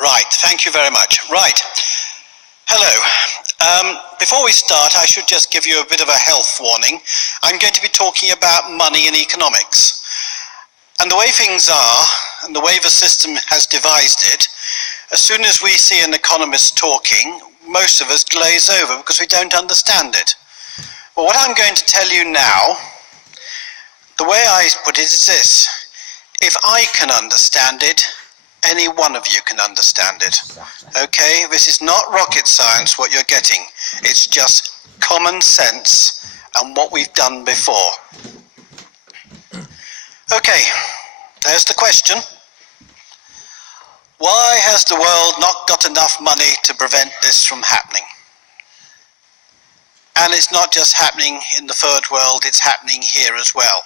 Right, thank you very much. Right, hello. Before we start, I should just give you a bit of a health warning. I'm going to be talking about money and economics. And the way things are, and the way the system has devised it, as soon as we see an economist talking, most of us glaze over because we don't understand it. But what I'm going to tell you now, the way I put it is this: if I can understand it, any one of you can understand it. Okay, this is not rocket science what you're getting. It's just common sense and what we've done before. Okay, there's the question. Why has the world not got enough money to prevent this from happening? And it's not just happening in the third world, it's happening here as well.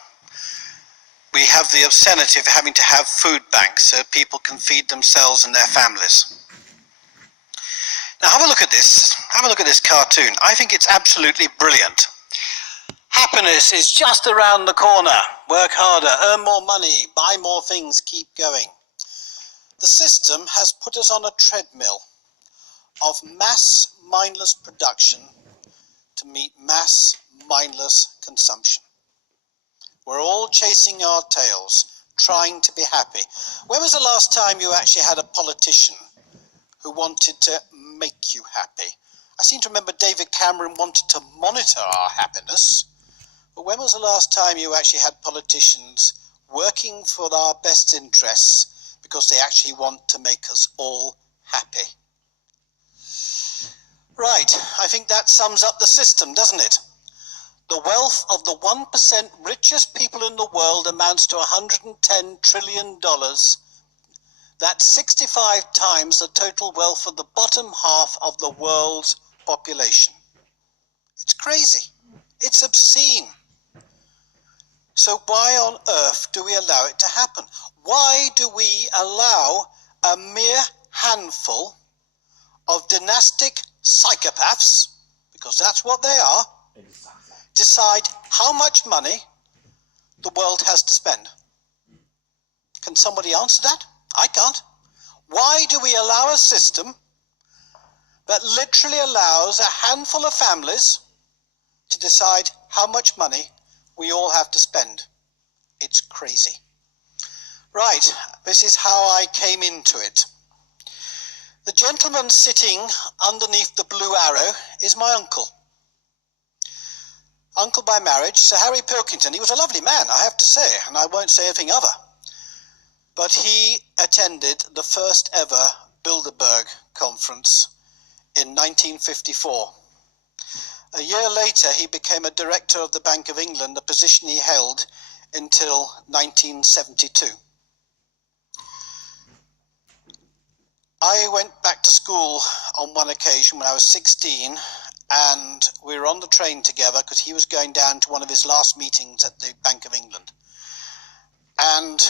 We have the obscenity of having to have food banks so people can feed themselves and their families. Now have a look at this. Have a look at this cartoon. I think it's absolutely brilliant. Happiness is just around the corner. Work harder, earn more money, buy more things, keep going. The system has put us on a treadmill of mass mindless production to meet mass mindless consumption. We're all chasing our tails, trying to be happy. When was the last time you actually had a politician who wanted to make you happy? I seem to remember David Cameron wanted to monitor our happiness. But when was the last time you actually had politicians working for our best interests because they actually want to make us all happy? Right, I think that sums up the system, doesn't it? The wealth of the 1% richest people in the world amounts to $110 trillion. That's 65 times the total wealth of the bottom half of the world's population. It's crazy. It's obscene. So why on earth do we allow it to happen? Why do we allow a mere handful of dynastic psychopaths, because that's what they are, decide how much money the world has to spend? Can somebody answer that? I can't. Why do we allow a system that literally allows a handful of families to decide how much money we all have to spend? It's crazy. Right, this is how I came into it. The gentleman sitting underneath the blue arrow is my uncle. Uncle by marriage, Sir Harry Pilkington. He was a lovely man, I have to say, and I won't say anything other. But he attended the first ever Bilderberg conference in 1954. A year later, he became a director of the Bank of England, a position he held until 1972. I went back to school on one occasion when I was 16, and we were on the train together because he was going down to one of his last meetings at the Bank of England. And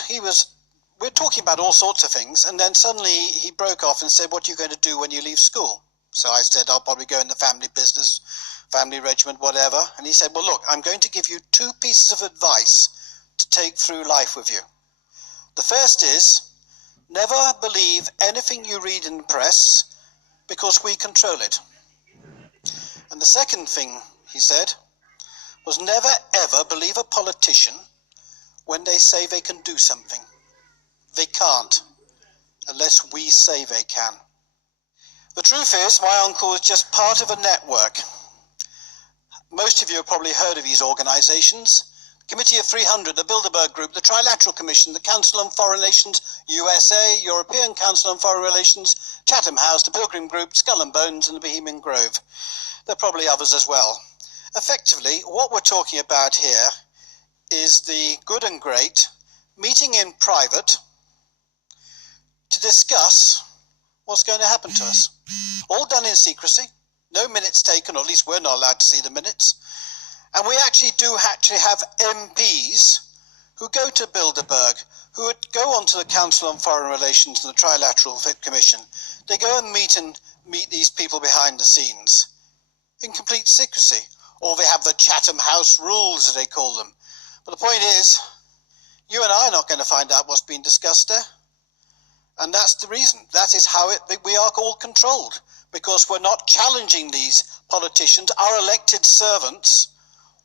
we're talking about all sorts of things, and then suddenly he broke off and said, "What are you going to do when you leave school?" So I said, "I'll probably go in the family business, family regiment, whatever." And he said, "Well, look, I'm going to give you 2 pieces of advice to take through life with you. The first is, never believe anything you read in the press because we control it. And the second thing," he said, "was never ever believe a politician when they say they can do something. They can't, unless we say they can." The truth is, my uncle was just part of a network. Most of you have probably heard of these organizations. Committee of 300, the Bilderberg Group, the Trilateral Commission, the Council on Foreign Relations, USA, European Council on Foreign Relations, Chatham House, the Pilgrim Group, Skull and Bones, and the Bohemian Grove. There are probably others as well. Effectively, what we're talking about here is the good and great meeting in private to discuss what's going to happen to us. All done in secrecy, no minutes taken, or at least we're not allowed to see the minutes. And we actually have MPs who go to Bilderberg, who would go on to the Council on Foreign Relations and the Trilateral Commission. They go and meet these people behind the scenes in complete secrecy. Or they have the Chatham House rules, as they call them. But the point is, you and I are not going to find out what's been discussed there. And that's the reason. That is how we are all controlled, because we're not challenging these politicians, our elected servants.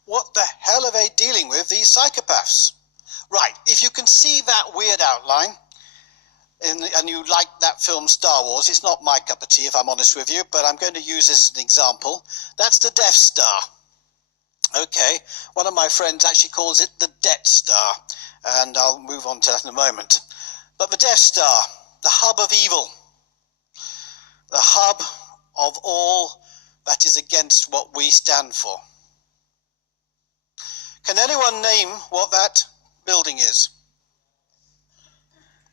What the hell are they dealing with, these psychopaths? Right, if you can see that weird outline, and you like that film Star Wars, it's not my cup of tea if I'm honest with you, but I'm going to use this as an example. That's the Death Star. Okay, one of my friends actually calls it the Death Star, and I'll move on to that in a moment. But the Death Star, the hub of evil, the hub of all that is against what we stand for. Can anyone name what that building is?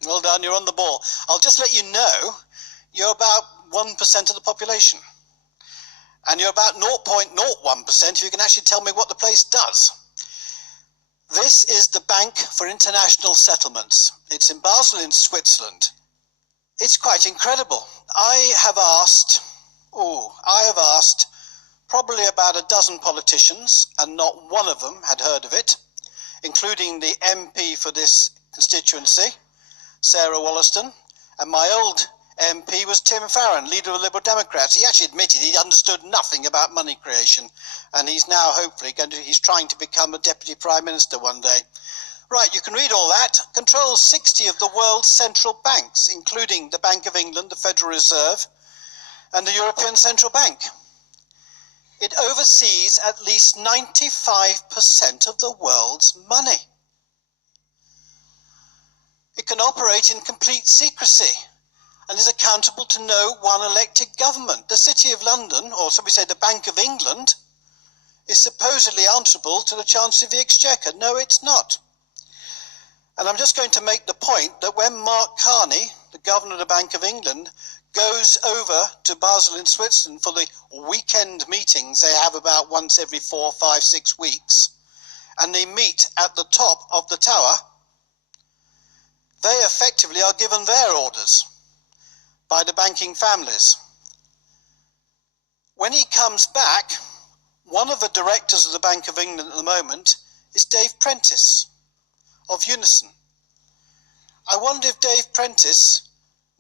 Well done, you're on the ball. I'll just let you know, you're about 1% of the population. And you're about 0.01% if you can actually tell me what the place does. This is the Bank for International Settlements. It's in Basel in Switzerland. It's quite incredible. I have asked probably about a dozen politicians, and not one of them had heard of it, including the MP for this constituency, Sarah Wollaston, and my old MP was Tim Farron, leader of the Liberal Democrats. He actually admitted he understood nothing about money creation, and he's now hopefully he's trying to become a deputy prime minister one day. Right, you can read all that. Controls 60 of the world's central banks, including the Bank of England, the Federal Reserve, and the European Central Bank. It oversees at least 95% of the world's money. It can operate in complete secrecy and is accountable to no one elected government. The City of London, or so we say the Bank of England, is supposedly answerable to the Chancellor of the Exchequer. No, it's not. And I'm just going to make the point that when Mark Carney, the Governor of the Bank of England, goes over to Basel in Switzerland for the weekend meetings they have about once every 4, 5, 6 weeks, and they meet at the top of the tower, they effectively are given their orders by the banking families. When he comes back, one of the directors of the Bank of England at the moment is Dave Prentice of Unison. I wonder if Dave Prentice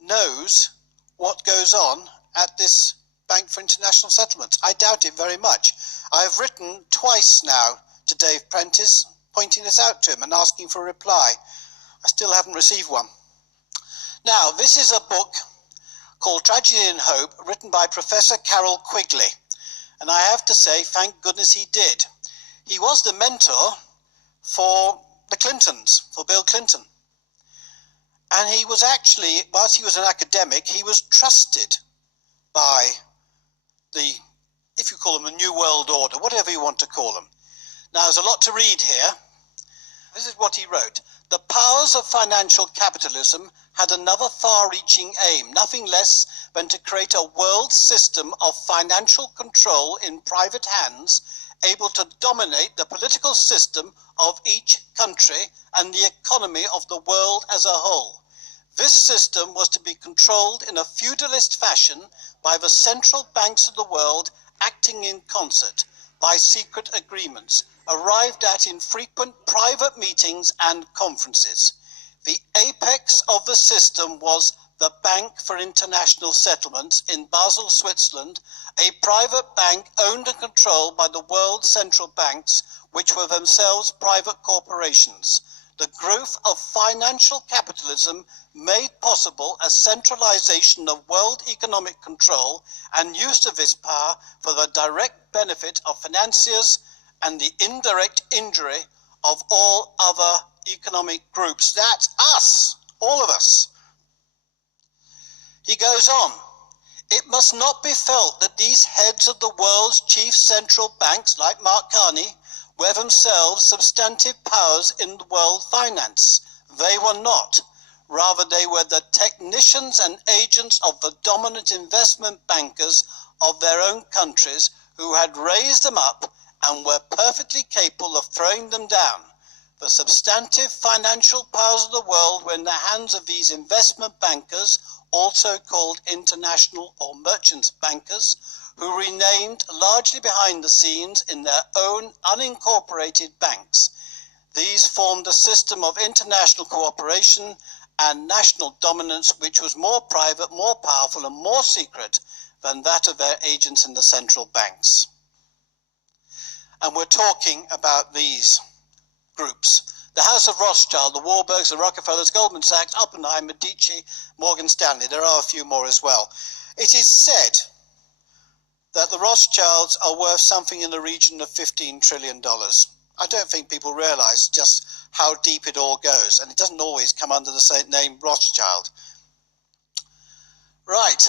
knows what goes on at this Bank for International Settlements. I doubt it very much. I have written twice now to Dave Prentice, pointing this out to him and asking for a reply. I still haven't received one. Now, this is a book called Tragedy and Hope, written by Professor Carroll Quigley. And I have to say, thank goodness he did. He was the mentor for the Clintons, for Bill Clinton. And he was actually, whilst he was an academic, he was trusted by the, if you call them the New World Order, whatever you want to call them. Now, there's a lot to read here. This is what he wrote. The powers of financial capitalism had another far-reaching aim, nothing less than to create a world system of financial control in private hands, able to dominate the political system of each country and the economy of the world as a whole. This system was to be controlled in a feudalist fashion by the central banks of the world acting in concert, by secret agreements, arrived at in frequent private meetings and conferences. The apex of the system was the Bank for International Settlements in Basel, Switzerland, a private bank owned and controlled by the world's central banks, which were themselves private corporations. The growth of financial capitalism made possible a centralization of world economic control and use of this power for the direct benefit of financiers and the indirect injury of all other economic groups. That's us, all of us. He goes on, it must not be felt that these heads of the world's chief central banks, like Mark Carney, were themselves substantive powers in world finance. They were not. Rather, they were the technicians and agents of the dominant investment bankers of their own countries who had raised them up and were perfectly capable of throwing them down. The substantive financial powers of the world were in the hands of these investment bankers, also called international or merchant bankers, who remained largely behind the scenes in their own unincorporated banks. These formed a system of international cooperation and national dominance which was more private, more powerful and more secret than that of their agents in the central banks. And we're talking about these groups. The House of Rothschild, the Warburgs, the Rockefellers, Goldman Sachs, Oppenheimer, Medici, Morgan Stanley. There are a few more as well. It is said that the Rothschilds are worth something in the region of $15 trillion. I don't think people realize just how deep it all goes, and it doesn't always come under the same name Rothschild. Right.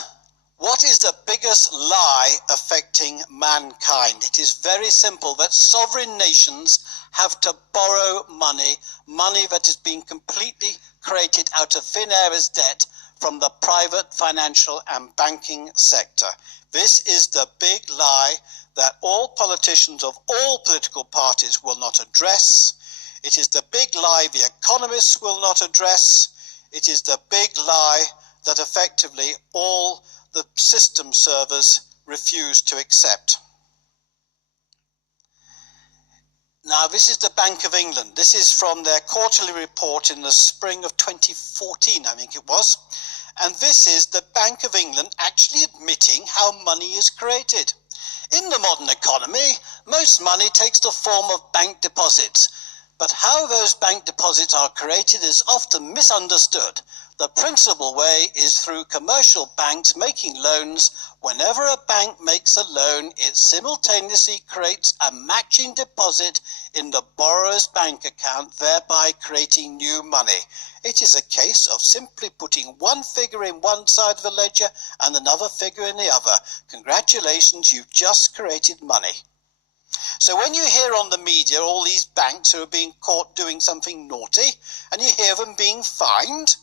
What is the biggest lie affecting mankind? It is very simple, that sovereign nations have to borrow money, money that has been completely created out of thin air as debt from the private financial and banking sector. This is the big lie that all politicians of all political parties will not address. It is the big lie the economists will not address. It is the big lie that effectively all the system servers refuse to accept. Now, this is the Bank of England. This is from their quarterly report in the spring of 2014, I think it was. And this is the Bank of England actually admitting how money is created. In the modern economy, most money takes the form of bank deposits. But how those bank deposits are created is often misunderstood. The principal way is through commercial banks making loans. Whenever a bank makes a loan, it simultaneously creates a matching deposit in the borrower's bank account, thereby creating new money. It is a case of simply putting one figure in one side of the ledger and another figure in the other. Congratulations, you've just created money. So when you hear on the media all these banks who are being caught doing something naughty, and you hear them being fined,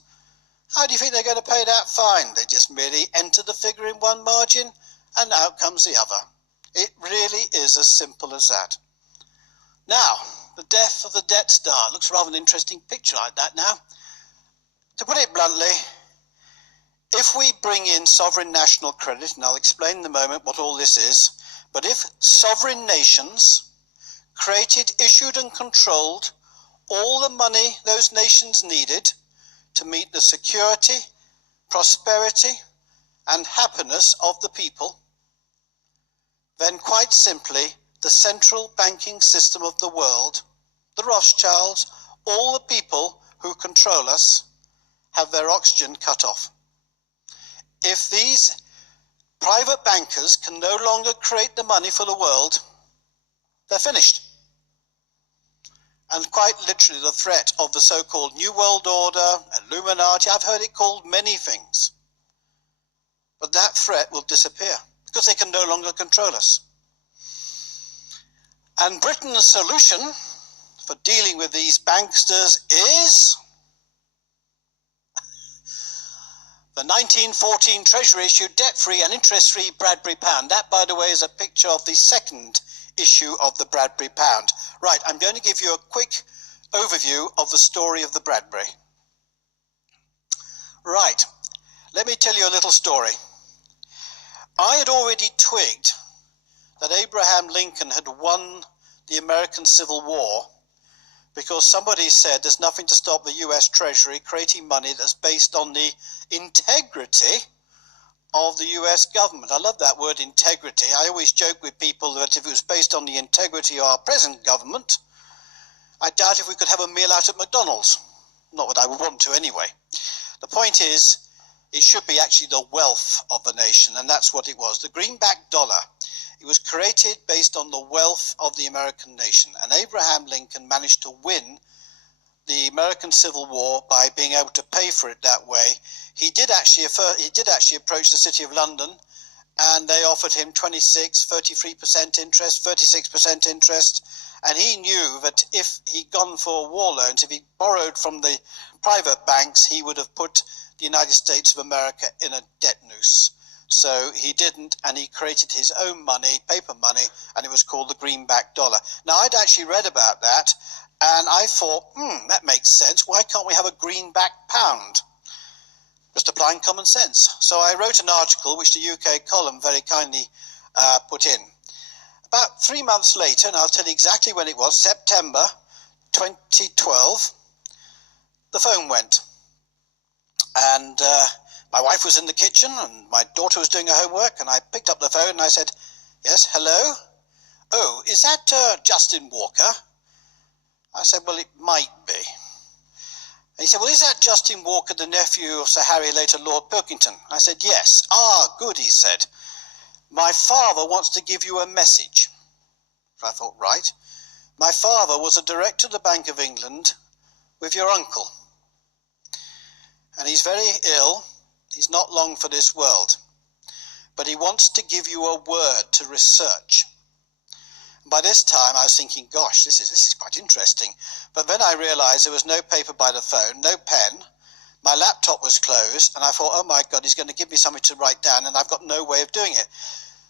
how do you think they're going to pay that fine? They just merely enter the figure in one margin and out comes the other. It really is as simple as that. Now, the death of the Death Star. Looks rather an interesting picture like that now. To put it bluntly, if we bring in sovereign national credit, and I'll explain in a moment what all this is, but if sovereign nations created, issued and controlled all the money those nations needed to meet the security, prosperity and happiness of the people, then quite simply the central banking system of the world, the Rothschilds, all the people who control us, have their oxygen cut off. If these private bankers can no longer create the money for the world, they're finished. And quite literally the threat of the so-called New World Order, Illuminati, I've heard it called many things. But that threat will disappear because they can no longer control us. And Britain's solution for dealing with these banksters is the 1914 Treasury-issued debt-free and interest-free Bradbury Pound. That, by the way, is a picture of the second issue of the Bradbury Pound. Right, I'm going to give you a quick overview of the story of the Bradbury. Right, let me tell you a little story. I had already twigged that Abraham Lincoln had won the American Civil War because somebody said there's nothing to stop the US Treasury creating money that's based on the integrity of the US government. I love that word, integrity. I always joke with people that if it was based on the integrity of our present government, I doubt if we could have a meal out at McDonald's. Not that I would want to anyway. The point is, it should be actually the wealth of the nation, and that's what it was. The greenback dollar, it was created based on the wealth of the American nation, and Abraham Lincoln managed to win the American Civil War by being able to pay for it that way. He did actually approach the City of London, and they offered him 26, 33% interest, 36% interest, and he knew that if he'd gone for war loans, if he borrowed from the private banks, he would have put the United States of America in a debt noose. So he didn't, and he created his own money, paper money, and it was called the greenback dollar. Now, I'd actually read about that, and I thought, that makes sense. Why can't we have a greenback pound? Just applying common sense. So I wrote an article, which the UK column very kindly put in. About 3 months later, and I'll tell you exactly when it was, September 2012, the phone went. And my wife was in the kitchen and my daughter was doing her homework, and I picked up the phone and I said, "Yes, hello? Oh, is that Justin Walker?" I said, "Well, it might be." And he said, "Well, is that Justin Walker, the nephew of Sir Harry, later Lord Pilkington?" I said, "Yes." "Ah, good," he said. "My father wants to give you a message." So I thought, right. "My father was a director of the Bank of England with your uncle. And he's very ill. He's not long for this world. But he wants to give you a word to research." By this time, I was thinking, gosh, this is quite interesting. But then I realized there was no paper by the phone, no pen. My laptop was closed, and I thought, oh my God, he's going to give me something to write down, and I've got no way of doing it.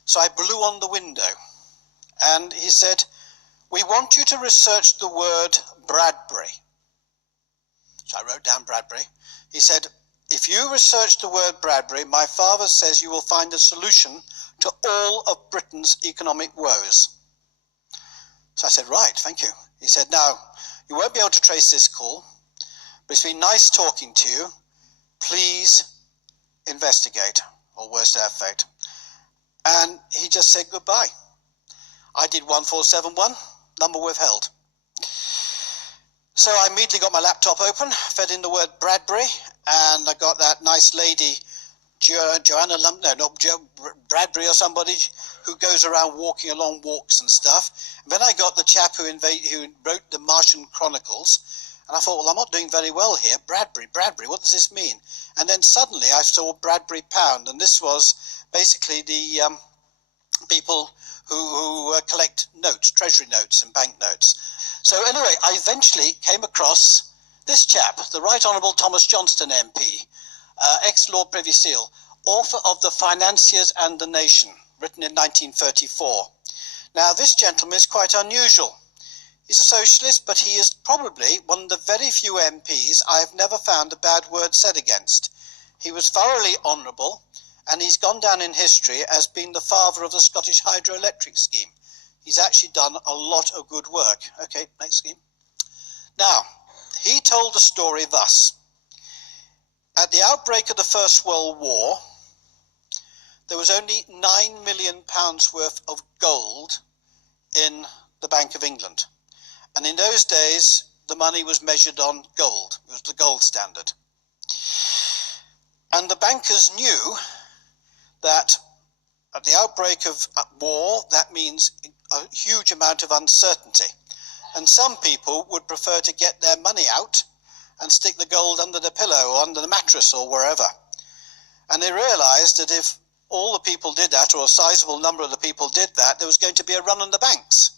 So I blew on the window, and he said, "We want you to research the word Bradbury." So I wrote down Bradbury. He said, "If you research the word Bradbury, my father says you will find a solution to all of Britain's economic woes." So I said, "Right, thank you." He said, "Now, you won't be able to trace this call, but it's been nice talking to you. Please investigate, or worse to have fate." And he just said goodbye. I did 1471, number withheld. So I immediately got my laptop open, fed in the word Bradbury, and I got that nice lady, Bradbury or somebody, who goes around walking along walks and stuff. And then I got the chap who wrote the Martian Chronicles, and I thought, well, I'm not doing very well here. Bradbury, what does this mean? And then suddenly I saw Bradbury Pound, and this was basically the people who collect notes, Treasury notes and bank notes. So anyway, I eventually came across this chap, the Right Honourable Thomas Johnston MP, ex-Lord Privy Seal, author of The Financiers and the Nation, written in 1934. Now, this gentleman is quite unusual. He's a socialist, but he is probably one of the very few MPs I have never found a bad word said against. He was thoroughly honourable, and he's gone down in history as being the father of the Scottish hydroelectric scheme. He's actually done a lot of good work. Okay, next scheme. Now, he told the story thus. At the outbreak of the First World War, there was only £9 million worth of gold in the Bank of England. And in those days, the money was measured on gold. It was the gold standard. And the bankers knew that at the outbreak of war, that means a huge amount of uncertainty. And some people would prefer to get their money out and stick the gold under the pillow or under the mattress or wherever. And they realized that if all the people did that, or a sizable number of the people did that, there was going to be a run on the banks.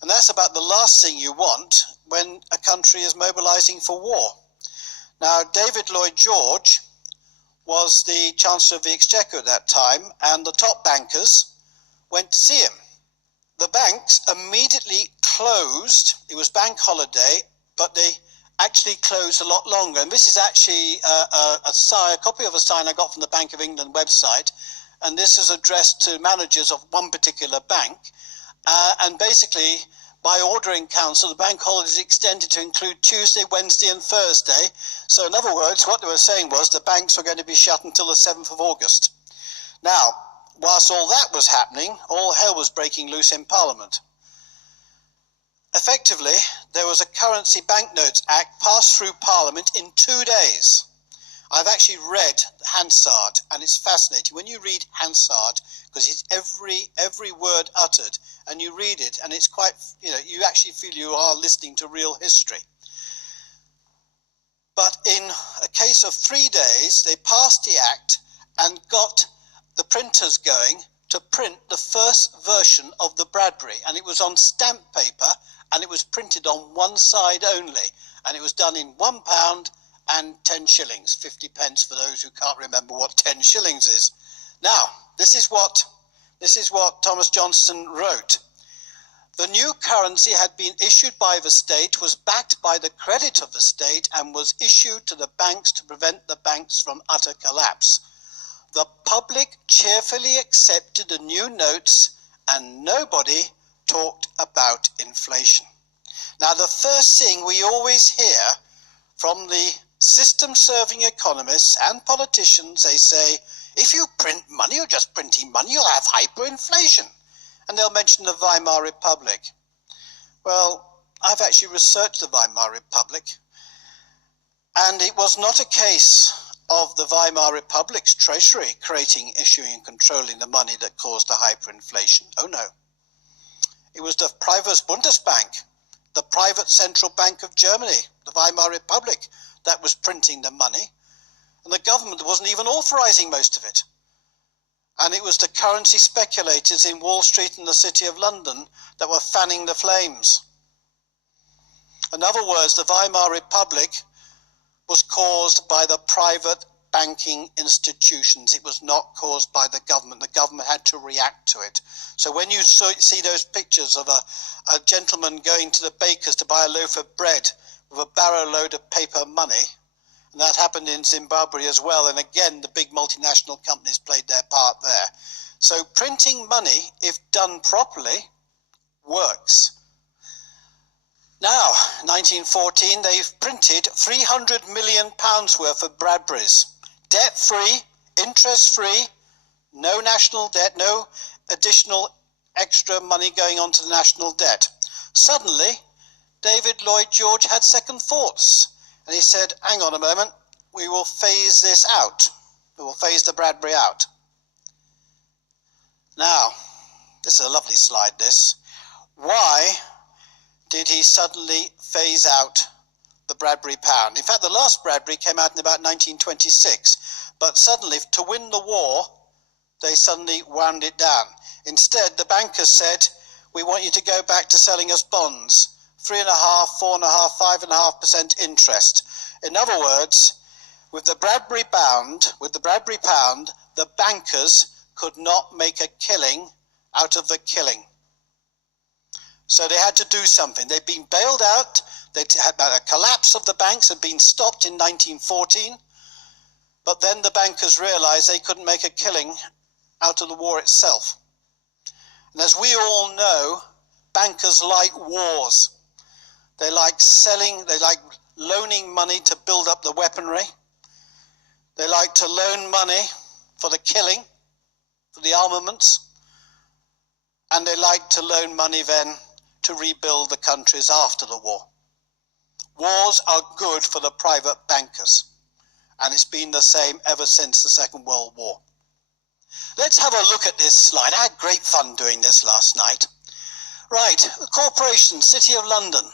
And that's about the last thing you want when a country is mobilizing for war. Now, David Lloyd George was the Chancellor of the Exchequer at that time, and the top bankers went to see him. The banks immediately closed. It was bank holiday, but they actually closed a lot longer. And this is actually a copy of a sign I got from the Bank of England website, and this is addressed to managers of one particular bank. And basically, by order in council, the bank holidays extended to include Tuesday, Wednesday and Thursday. So in other words, what they were saying was the banks were going to be shut until the 7th of August. Now, whilst all that was happening, all hell was breaking loose in Parliament. Effectively, there was a Currency Banknotes Act passed through Parliament in 2 days. I've actually read Hansard, and it's fascinating. When you read Hansard, because it's every word uttered, and you read it, and it's quite, you actually feel you are listening to real history. But in a case of 3 days, they passed the act and got the printers going to print the first version of the Bradbury, and it was on stamp paper, and it was printed on one side only, and it was done in £1 and 10 shillings, 50 pence for those who can't remember what 10 shillings is. Now, this is what Thomas Johnston wrote. The new currency had been issued by the state, was backed by the credit of the state, and was issued to the banks to prevent the banks from utter collapse. The public cheerfully accepted the new notes, and nobody talked about inflation. Now, the first thing we always hear from the System-serving economists and politicians, they say, if you print money, you're just printing money, you'll have hyperinflation. And they'll mention the Weimar Republic. Well, I've actually researched the Weimar Republic, and it was not a case of the Weimar Republic's treasury creating, issuing and controlling the money that caused the hyperinflation. Oh no. It was the private Bundesbank, the private central bank of Germany, the Weimar Republic, that was printing the money, and the government wasn't even authorizing most of it. And it was the currency speculators in Wall Street and the City of London that were fanning the flames. In other words, the Weimar Republic was caused by the private banking institutions. It was not caused by the government. The government had to react to it. So when you see those pictures of a gentleman going to the baker's to buy a loaf of bread with a barrow load of paper money, and that happened in Zimbabwe as well, and again the big multinational companies played their part there. So printing money, if done properly, works. Now, 1914, they've printed £300 million worth of Bradburys. Debt-free, interest-free, no national debt, no additional extra money going on to the national debt. Suddenly, David Lloyd George had second thoughts, and he said, hang on a moment, we will phase this out. We will phase the Bradbury out. Now, this is a lovely slide, this. Why did he suddenly phase out the Bradbury pound? In fact, the last Bradbury came out in about 1926, but suddenly, to win the war, they suddenly wound it down. Instead, the bankers said, we want you to go back to selling us bonds, 3.5%, 4.5%, 5.5% interest. In other words, with the Bradbury pound, the bankers could not make a killing out of the killing. So they had to do something. They'd been bailed out. A collapse of the banks had been stopped in 1914. But then the bankers realized they couldn't make a killing out of the war itself. And as we all know, bankers like wars. They like selling, they like loaning money to build up the weaponry. They like to loan money for the killing, for the armaments. And they like to loan money then to rebuild the countries after the war. Wars are good for the private bankers, and it's been the same ever since the Second World War. Let's have a look at this slide. I had great fun doing this last night. Right, the corporation, City of London.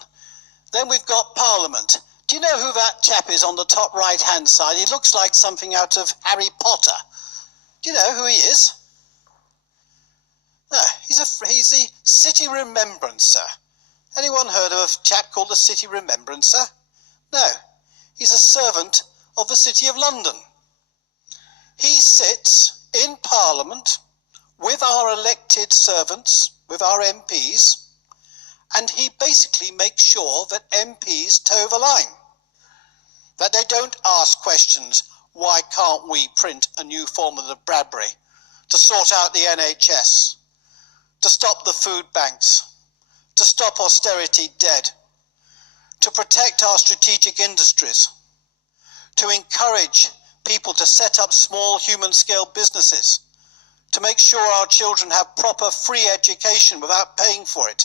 Then we've got Parliament. Do you know who that chap is on the top right-hand side? He looks like something out of Harry Potter. Do you know who he is? No, he's the City Remembrancer. Anyone heard of a chap called the City Remembrancer? No, he's a servant of the City of London. He sits in Parliament with our elected servants, with our MPs, and he basically makes sure that MPs toe the line, that they don't ask questions, why can't we print a new form of the Bradbury, to sort out the NHS, to stop the food banks, to stop austerity dead, to protect our strategic industries, to encourage people to set up small human-scale businesses, to make sure our children have proper free education without paying for it.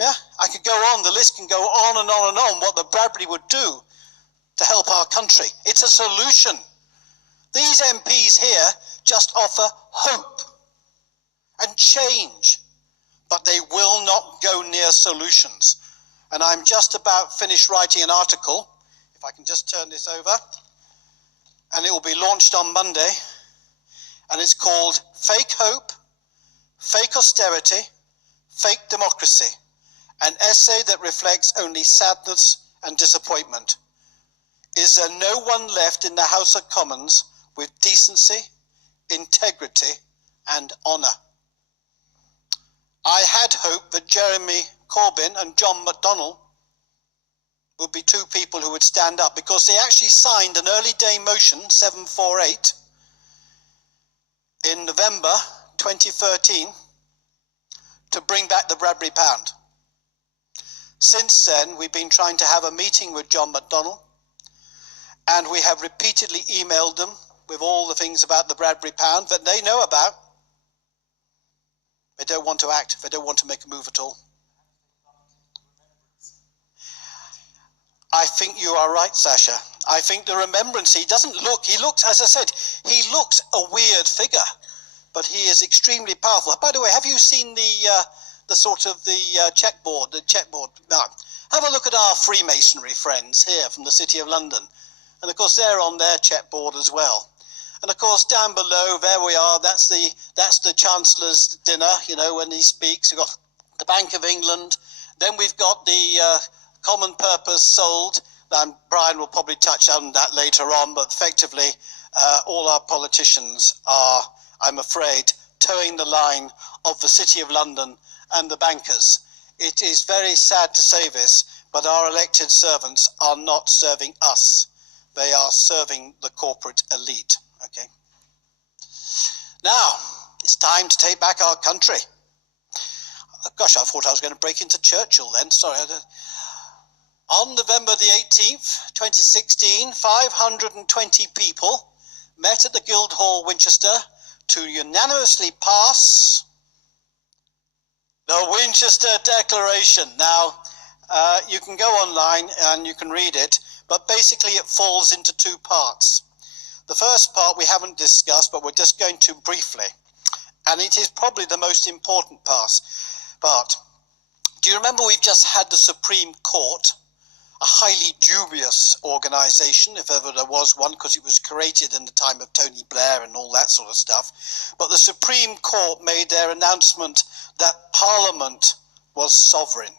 Yeah, I could go on, the list can go on and on and on, what the Bradbury would do to help our country. It's a solution. These MPs here just offer hope and change, but they will not go near solutions. And I'm just about finished writing an article, if I can just turn this over, and it will be launched on Monday, and it's called Fake Hope, Fake Austerity, Fake Democracy, an essay that reflects only sadness and disappointment. Is there no one left in the House of Commons with decency, integrity, and honour? I had hoped that Jeremy Corbyn and John McDonnell would be two people who would stand up, because they actually signed an early day motion, 748, in November 2013 to bring back the Bradbury pound. Since then, we've been trying to have a meeting with John McDonnell. And we have repeatedly emailed them with all the things about the Bradbury Pound that they know about. They don't want to act. They don't want to make a move at all. I think you are right, Sasha. I think the remembrance, he looks, as I said, he looks a weird figure, but he is extremely powerful. By the way, have you seen the checkboard? No. Have a look at our Freemasonry friends here from the City of London. And of course, they're on their checkboard as well. And of course, down below, there we are. That's the Chancellor's dinner, you know, when he speaks. We've got the Bank of England. Then we've got the common purpose sold, and Brian will probably touch on that later on, but effectively all our politicians are, I'm afraid, towing the line of the City of London and the bankers. It is very sad to say this, but our elected servants are not serving us. They are serving the corporate elite. Okay. Now, it's time to take back our country. Gosh, I thought I was going to break into Churchill then. Sorry, I don't. On November the 18th, 2016, 520 people met at the Guildhall, Winchester, to unanimously pass the Winchester Declaration. Now, you can go online and you can read it, but basically it falls into two parts. The first part we haven't discussed, but we're just going to briefly, and it is probably the most important part. Do you remember we've just had the Supreme Court? A highly dubious organisation, if ever there was one, because it was created in the time of Tony Blair and all that sort of stuff. But the Supreme Court made their announcement that Parliament was sovereign.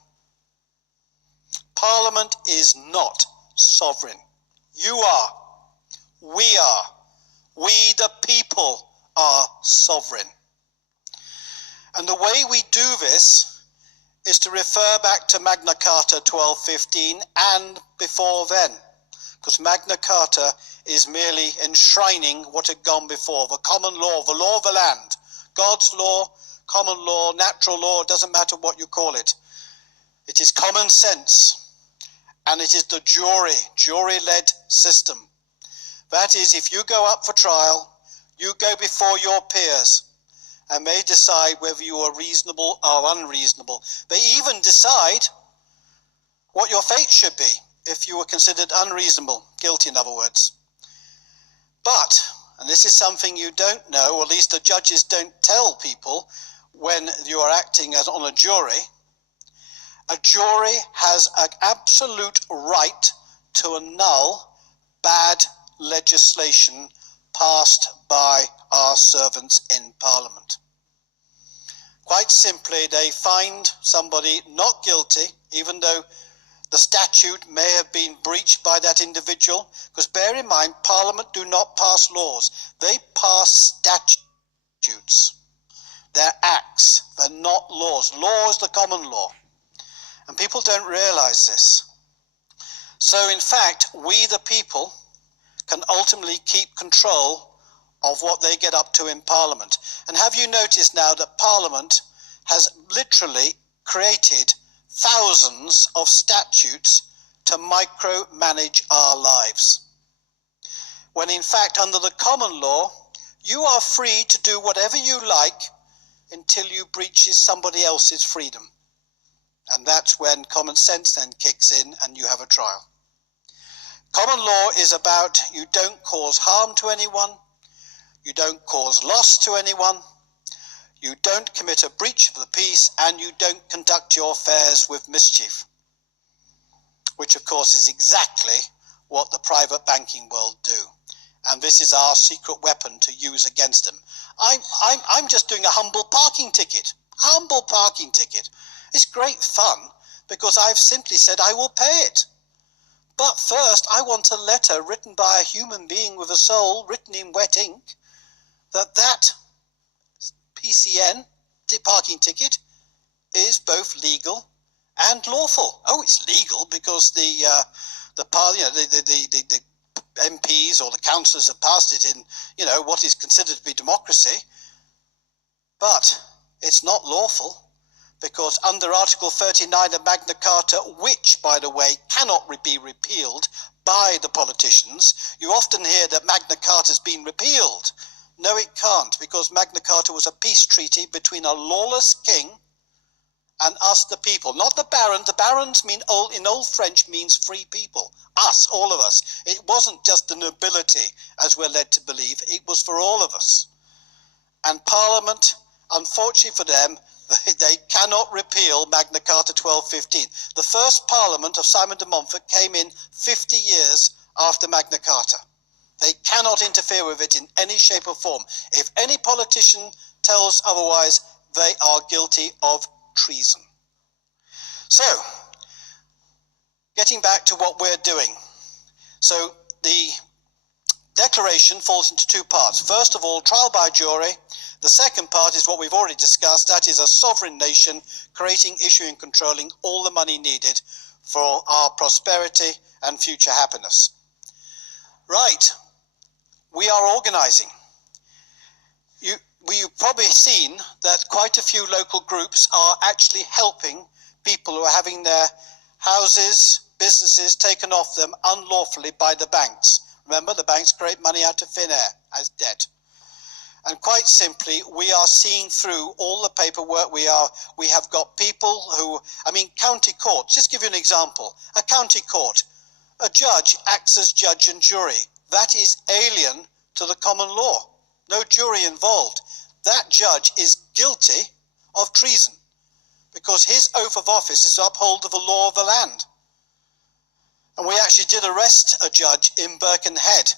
Parliament is not sovereign. You are. We are. We, the people, are sovereign. And the way we do this is to refer back to Magna Carta 1215 and before then, because Magna Carta is merely enshrining what had gone before, the common law, the law of the land, God's law, common law, natural law, it doesn't matter what you call it. It is common sense, and it is the jury-led system. That is, if you go up for trial, you go before your peers, and they decide whether you are reasonable or unreasonable. They even decide what your fate should be if you were considered unreasonable, guilty in other words. But, and this is something you don't know, or at least the judges don't tell people when you are acting as on a jury has an absolute right to annul bad legislation passed by our servants in Parliament. Quite simply, they find somebody not guilty, even though the statute may have been breached by that individual, because bear in mind, Parliament do not pass laws. They pass statutes. They're acts. They're not laws. Law is the common law. And people don't realize this. So in fact, we the people can ultimately keep control of what they get up to in Parliament. And have you noticed now that Parliament has literally created thousands of statutes to micromanage our lives? When in fact, under the common law, you are free to do whatever you like until you breaches somebody else's freedom. And that's when common sense then kicks in and you have a trial. Common law is about you don't cause harm to anyone, you don't cause loss to anyone, you don't commit a breach of the peace, and you don't conduct your affairs with mischief. Which of course is exactly what the private banking world do. And this is our secret weapon to use against them. I'm just doing a humble parking ticket. Humble parking ticket. It's great fun because I've simply said I will pay it. But first, I want a letter written by a human being with a soul, written in wet ink, that PCN, parking ticket, is both legal and lawful. Oh, it's legal because the MPs or the councillors have passed it in, what is considered to be democracy. But it's not lawful, because under Article 39 of Magna Carta, which, by the way, cannot be repealed by the politicians. You often hear that Magna Carta has been repealed. No, it can't, because Magna Carta was a peace treaty between a lawless king and us, the people. Not the barons. The barons mean in Old French means free people. Us, all of us. It wasn't just the nobility, as we're led to believe. It was for all of us. And Parliament, unfortunately for them, they cannot repeal Magna Carta 1215. The first Parliament of Simon de Montfort came in 50 years after Magna Carta. They cannot interfere with it in any shape or form. If any politician tells otherwise, they are guilty of treason. So, getting back to what we're doing. So, the declaration falls into two parts. First of all, trial by jury. The second part is what we've already discussed. That is a sovereign nation creating, issuing, controlling all the money needed for our prosperity and future happiness. Right. We are organizing. You've probably seen that quite a few local groups are actually helping people who are having their houses, businesses taken off them unlawfully by the banks. Remember, the banks create money out of thin air as debt. And quite simply, we are seeing through all the paperwork. We have got people who, county courts. Just give you an example. A county court, a judge acts as judge and jury. That is alien to the common law. No jury involved. That judge is guilty of treason because his oath of office is to uphold the law of the land. And we actually did arrest a judge in Birkenhead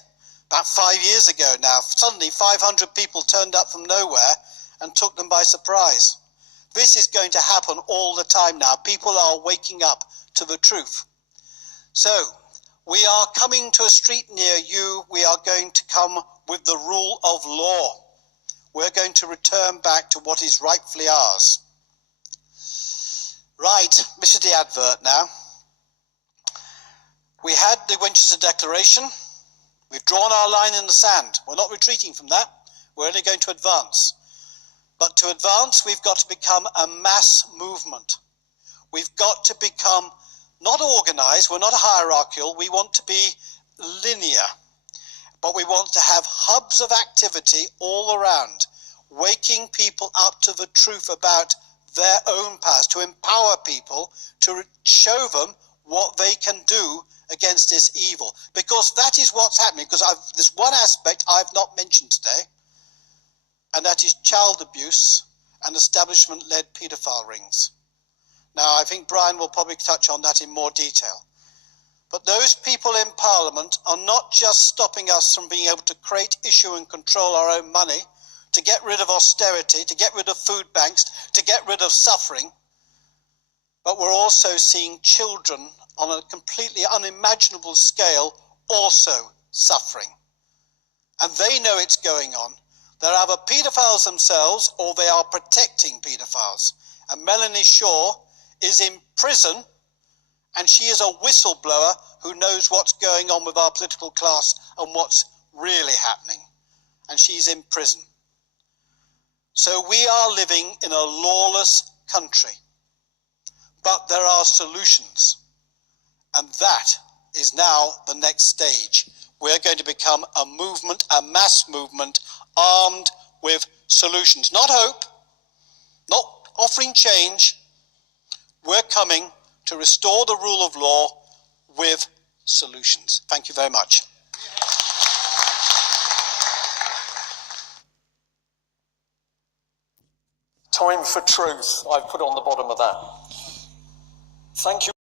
about 5 years ago now. Suddenly 500 people turned up from nowhere and took them by surprise. This is going to happen all the time now. People are waking up to the truth. So, we are coming to a street near you. We are going to come with the rule of law. We're going to return back to what is rightfully ours. Right, this is the advert now. We had the Winchester Declaration. We've drawn our line in the sand. We're not retreating from that. We're only going to advance. But to advance, we've got to become a mass movement. We've got to become not organized. We're not hierarchical. We want to be linear. But we want to have hubs of activity all around, waking people up to the truth about their own past, to empower people, to show them what they can do against this evil. Because that is what's happening. Because there's one aspect I've not mentioned today, and that is child abuse and establishment-led paedophile rings. Now, I think Brian will probably touch on that in more detail. But those people in Parliament are not just stopping us from being able to create, issue and control our own money, to get rid of austerity, to get rid of food banks, to get rid of suffering, but we're also seeing children on a completely unimaginable scale also suffering. And they know it's going on. They're either paedophiles themselves or they are protecting paedophiles. And Melanie Shaw is in prison, and she is a whistleblower who knows what's going on with our political class and what's really happening. And she's in prison. So we are living in a lawless country. But there are solutions. And that is now the next stage. We're going to become a movement, a mass movement, armed with solutions. Not hope, not offering change. We're coming to restore the rule of law with solutions. Thank you very much. Time for truth, I've put on the bottom of that. Thank you.